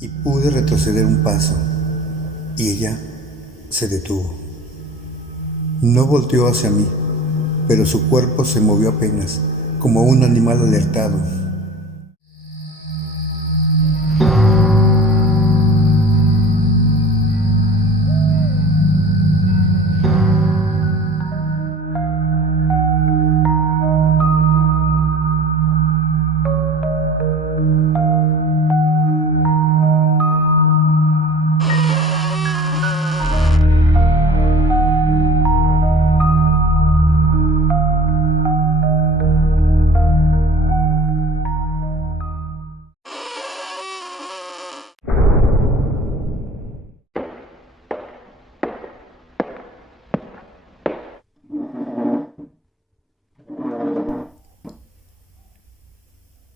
y pude retroceder un paso, y ella se detuvo. No volteó hacia mí, pero su cuerpo se movió apenas, como un animal alertado.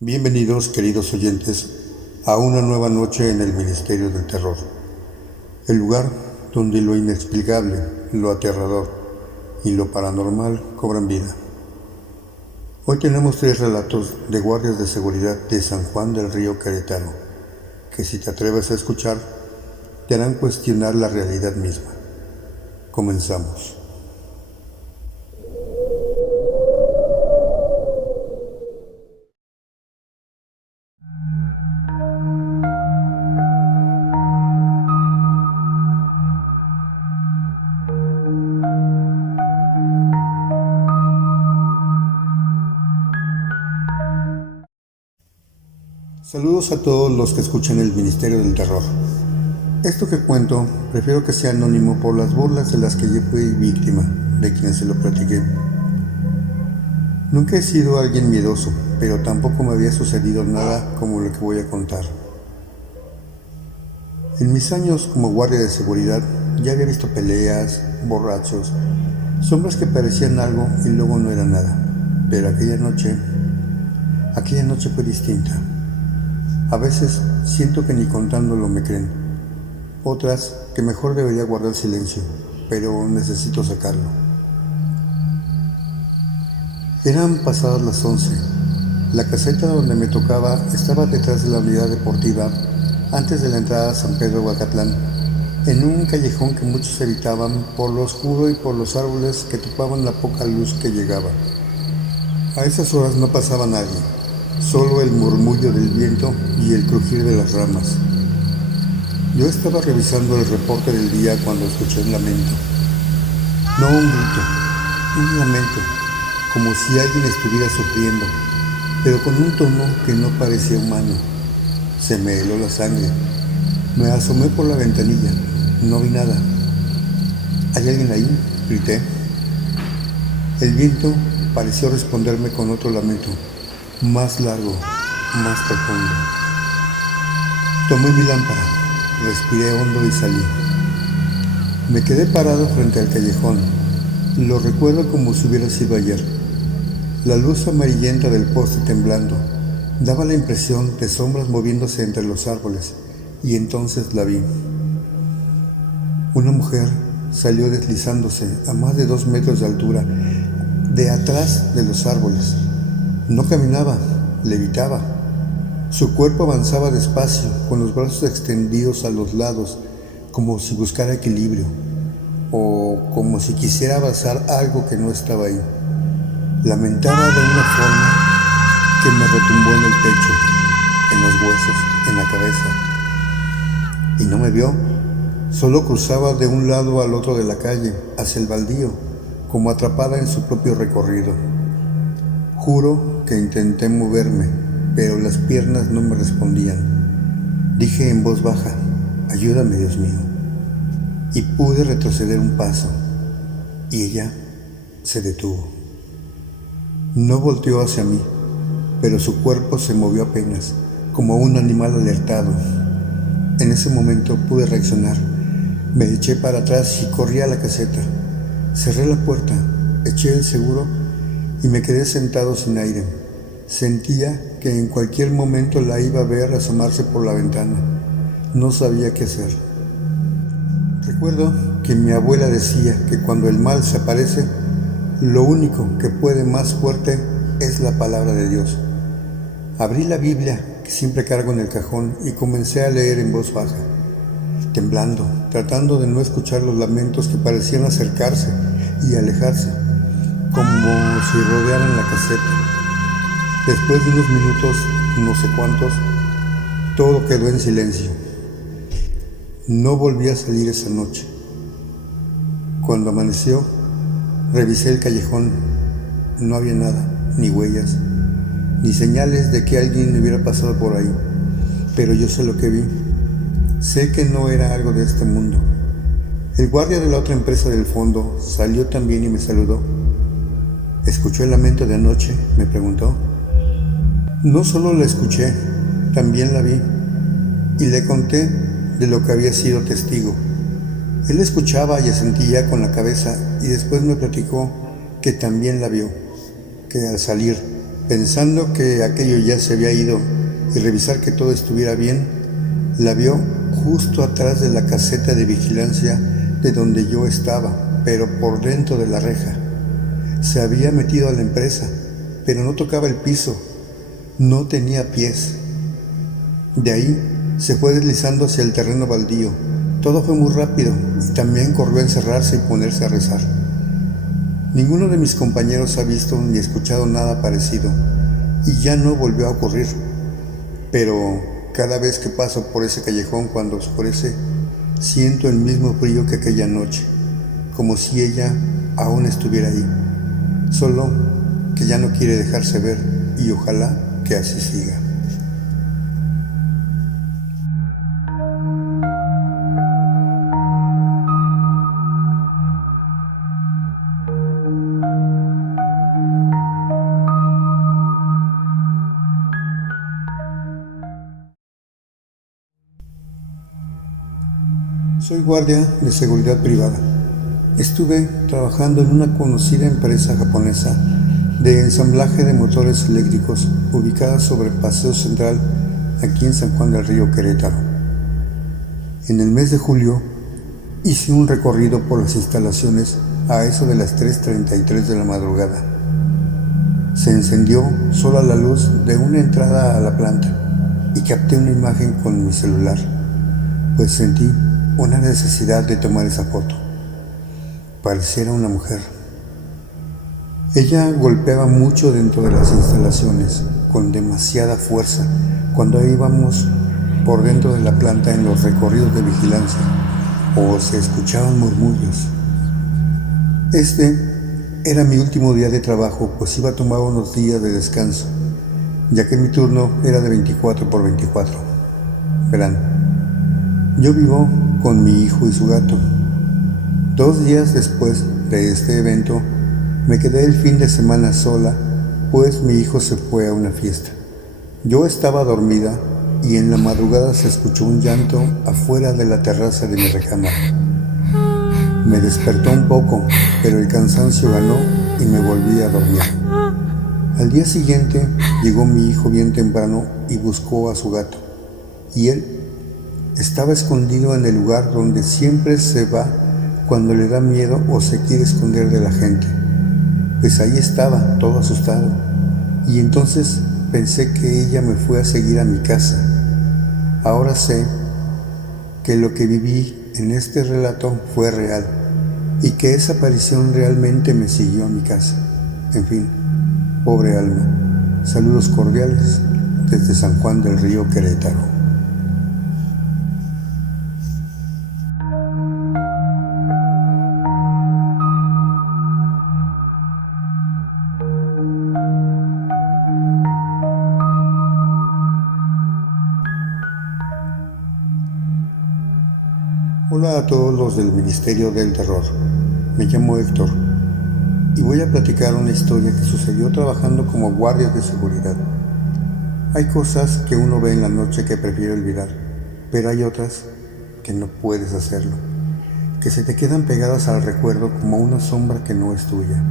Bienvenidos, queridos oyentes, a una nueva noche en el Ministerio del Terror, el lugar donde lo inexplicable, lo aterrador y lo paranormal cobran vida. Hoy tenemos 3 relatos de guardias de seguridad de San Juan del Río, Querétaro, que si te atreves a escuchar, te harán cuestionar la realidad misma. Comenzamos. Saludos a todos los que escuchan el Ministerio del Terror. Esto que cuento, prefiero que sea anónimo por las burlas de las que yo fui víctima, de quienes se lo platiqué. Nunca he sido alguien miedoso, pero tampoco me había sucedido nada como lo que voy a contar. En mis años como guardia de seguridad, ya había visto peleas, borrachos, sombras que parecían algo y luego no era nada. Pero aquella noche fue distinta. A veces siento que ni contándolo me creen. Otras que mejor debería guardar silencio, pero necesito sacarlo. Eran pasadas las 11. La caseta donde me tocaba estaba detrás de la unidad deportiva, antes de la entrada a San Pedro Huacatlán, en un callejón que muchos evitaban por lo oscuro y por los árboles que tapaban la poca luz que llegaba. A esas horas no pasaba nadie, solo el murmullo del viento y el crujir de las ramas. Yo estaba revisando el reporte del día cuando escuché un lamento. No un grito, un lamento, como si alguien estuviera sufriendo, pero con un tono que no parecía humano. Se me heló la sangre. Me asomé por la ventanilla. No vi nada. ¿Hay alguien ahí?, grité. El viento pareció responderme con otro lamento, más largo, más profundo. Tomé mi lámpara, respiré hondo y salí. Me quedé parado frente al callejón. Lo recuerdo como si hubiera sido ayer. La luz amarillenta del poste temblando daba la impresión de sombras moviéndose entre los árboles, y entonces la vi. Una mujer salió deslizándose a más de 2 metros de altura, de atrás de los árboles. No caminaba, levitaba. Su cuerpo avanzaba despacio, con los brazos extendidos a los lados, como si buscara equilibrio, o como si quisiera abrazar algo que no estaba ahí. Lamentaba de una forma que me retumbó en el pecho, en los huesos, en la cabeza. Y no me vio, solo cruzaba de un lado al otro de la calle, hacia el baldío, como atrapada en su propio recorrido. Juro que intenté moverme, pero las piernas no me respondían. Dije en voz baja: ayúdame, Dios mío. Y pude retroceder un paso, y ella se detuvo. No volteó hacia mí, pero su cuerpo se movió apenas, como un animal alertado. En ese momento pude reaccionar. Me eché para atrás y corrí a la caseta. Cerré la puerta, eché el seguro y me quedé sentado sin aire. Sentía que en cualquier momento la iba a ver asomarse por la ventana. No sabía qué hacer. Recuerdo que mi abuela decía que cuando el mal se aparece, lo único que puede más fuerte es la palabra de Dios. Abrí la Biblia que siempre cargo en el cajón y comencé a leer en voz baja, temblando, tratando de no escuchar los lamentos que parecían acercarse y alejarse, como si rodearan la caseta. Después de unos minutos, no sé cuántos, todo quedó en silencio. No volví a salir esa noche. Cuando amaneció, revisé el callejón. No había nada, ni huellas, ni señales de que alguien hubiera pasado por ahí. Pero yo sé lo que vi. Sé que no era algo de este mundo. El guardia de la otra empresa del fondo salió también y me saludó. ¿Escuchó el lamento de anoche?, me preguntó. No solo la escuché, también la vi, y le conté de lo que había sido testigo. Él escuchaba y asentía con la cabeza y después me platicó que también la vio, que al salir, pensando que aquello ya se había ido y revisar que todo estuviera bien, la vio justo atrás de la caseta de vigilancia de donde yo estaba, pero por dentro de la reja. Se había metido a la empresa, pero no tocaba el piso, no tenía pies. De ahí se fue deslizando hacia el terreno baldío. Todo fue muy rápido y también corrió a encerrarse y ponerse a rezar. Ninguno de mis compañeros ha visto ni escuchado nada parecido y ya no volvió a ocurrir. Pero cada vez que paso por ese callejón cuando oscurece, siento el mismo frío que aquella noche, como si ella aún estuviera ahí, solo que ya no quiere dejarse ver y ojalá que así siga. Soy guardia de seguridad privada. Estuve trabajando en una conocida empresa japonesa de ensamblaje de motores eléctricos ubicada sobre Paseo Central, aquí en San Juan del Río, Querétaro. En el mes de julio hice un recorrido por las instalaciones a eso de las 3:33 de la madrugada. Se encendió sola la luz de una entrada a la planta y capté una imagen con mi celular, pues sentí una necesidad de tomar esa foto. Pareciera una mujer. Ella golpeaba mucho dentro de las instalaciones, con demasiada fuerza, cuando íbamos por dentro de la planta en los recorridos de vigilancia, o se escuchaban murmullos. Este era mi último día de trabajo, pues iba a tomar unos días de descanso, ya que mi turno era de 24/24. Verán, yo vivo con mi hijo y su gato. 2 días después de este evento, me quedé el fin de semana sola, pues mi hijo se fue a una fiesta. Yo estaba dormida y en la madrugada se escuchó un llanto afuera de la terraza de mi recámara. Me despertó un poco, pero el cansancio ganó y me volví a dormir. Al día siguiente llegó mi hijo bien temprano y buscó a su gato, y él estaba escondido en el lugar donde siempre se va cuando le da miedo o se quiere esconder de la gente. Pues ahí estaba, todo asustado, y entonces pensé que ella me fue a seguir a mi casa. Ahora sé que lo que viví en este relato fue real y que esa aparición realmente me siguió a mi casa. En fin, pobre alma. Saludos cordiales desde San Juan del Río, Querétaro. Hola a todos los del Ministerio del Terror. Me llamo Héctor y voy a platicar una historia que sucedió trabajando como guardia de seguridad. Hay cosas que uno ve en la noche que prefiere olvidar, pero hay otras que no puedes hacerlo, que se te quedan pegadas al recuerdo como una sombra que no es tuya.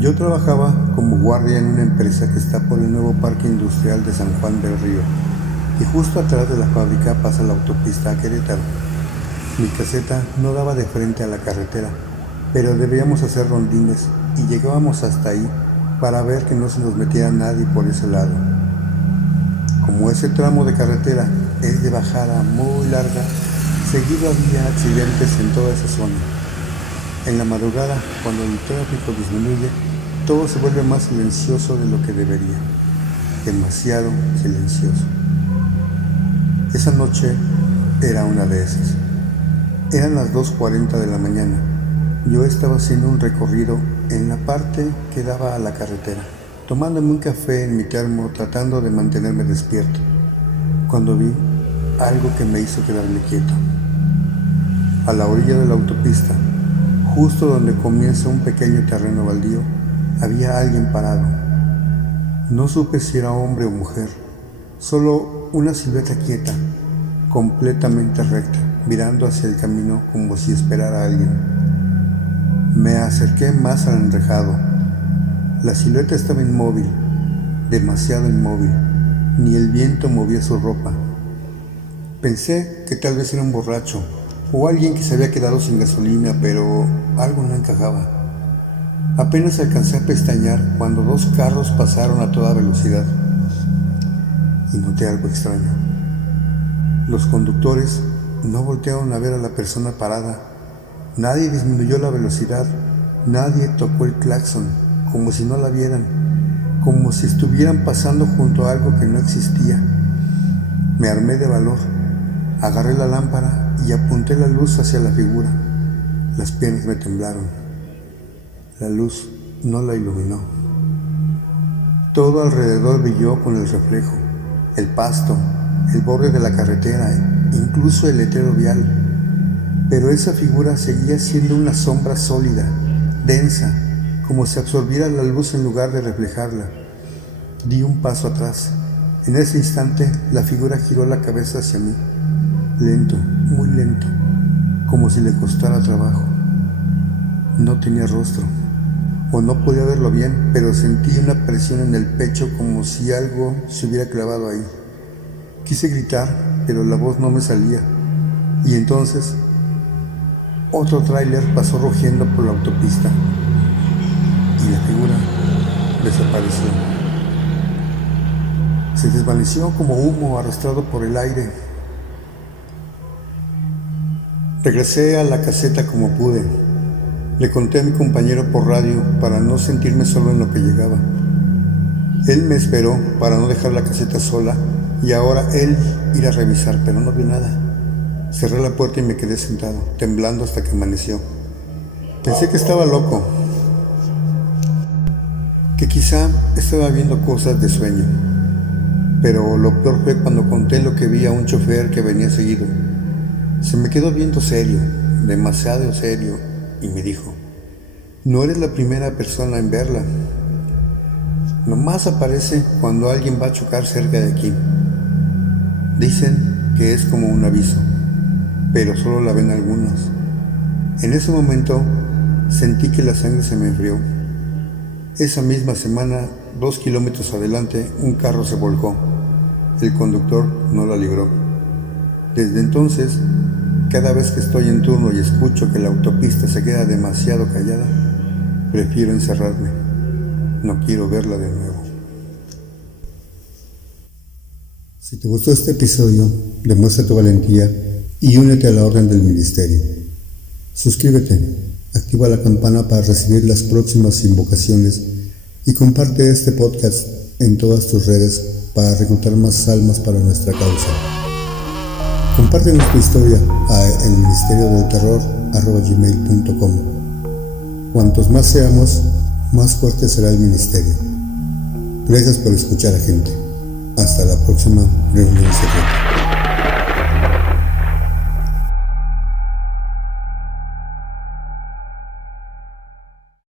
Yo trabajaba como guardia en una empresa que está por el nuevo parque industrial de San Juan del Río, y justo atrás de la fábrica pasa la autopista a Querétaro. Mi caseta no daba de frente a la carretera, pero debíamos hacer rondines y llegábamos hasta ahí para ver que no se nos metiera nadie por ese lado. Como ese tramo de carretera es de bajada muy larga, seguido había accidentes en toda esa zona. En la madrugada, cuando el tráfico disminuye, todo se vuelve más silencioso de lo que debería. Demasiado silencioso. Esa noche era una de esas. Eran las 2:40 de la mañana. Yo estaba haciendo un recorrido en la parte que daba a la carretera, tomándome un café en mi termo, tratando de mantenerme despierto, cuando vi algo que me hizo quedarme quieto. A la orilla de la autopista, justo donde comienza un pequeño terreno baldío, había alguien parado. No supe si era hombre o mujer, solo una silueta quieta, completamente recta, mirando hacia el camino como si esperara a alguien. Me acerqué más al enrejado. La silueta estaba inmóvil, demasiado inmóvil. Ni el viento movía su ropa. Pensé que tal vez era un borracho o alguien que se había quedado sin gasolina, pero algo no encajaba. Apenas alcancé a pestañear cuando 2 carros pasaron a toda velocidad y noté algo extraño. Los conductores no voltearon a ver a la persona parada. Nadie disminuyó la velocidad, nadie tocó el claxon, como si no la vieran, como si estuvieran pasando junto a algo que no existía. Me armé de valor, agarré la lámpara y apunté la luz hacia la figura. Las piernas me temblaron. La luz no la iluminó. Todo alrededor brilló con el reflejo, el pasto, el borde de la carretera, incluso el letrero vial. Pero esa figura seguía siendo una sombra sólida, densa, como si absorbiera la luz en lugar de reflejarla. Di un paso atrás. En ese instante, la figura giró la cabeza hacia mí, lento, muy lento, como si le costara trabajo. No tenía rostro, o no podía verlo bien, pero sentí una presión en el pecho como si algo se hubiera clavado ahí. Quise gritar, pero la voz no me salía. Y entonces otro tráiler pasó rugiendo por la autopista y la figura desapareció. Se desvaneció como humo arrastrado por el aire. Regresé a la caseta como pude. Le conté a mi compañero por radio para no sentirme solo en lo que llegaba. Él me esperó para no dejar la caseta sola y ahora él ir a revisar, pero no vio nada. Cerré la puerta y me quedé sentado, temblando hasta que amaneció. Pensé que estaba loco, que quizá estaba viendo cosas de sueño, pero lo peor fue cuando conté lo que vi a un chofer que venía seguido. Se me quedó viendo serio, demasiado serio, y me dijo: no eres la primera persona en verla. Nomás aparece cuando alguien va a chocar cerca de aquí. Dicen que es como un aviso, pero solo la ven algunos. En ese momento sentí que la sangre se me enfrió. Esa misma semana, 2 kilómetros adelante, un carro se volcó. El conductor no la libró. Desde entonces, cada vez que estoy en turno y escucho que la autopista se queda demasiado callada, prefiero encerrarme. No quiero verla de nuevo. Si te gustó este episodio, demuestra tu valentía y únete a la Orden del Ministerio. Suscríbete, activa la campana para recibir las próximas invocaciones y comparte este podcast en todas tus redes para reclutar más almas para nuestra causa. Comparte nuestra historia a elministeriodelterror@gmail.com. Cuantos más seamos, más fuerte será el ministerio. Gracias por escuchar, gente. Hasta la próxima reunión secreta.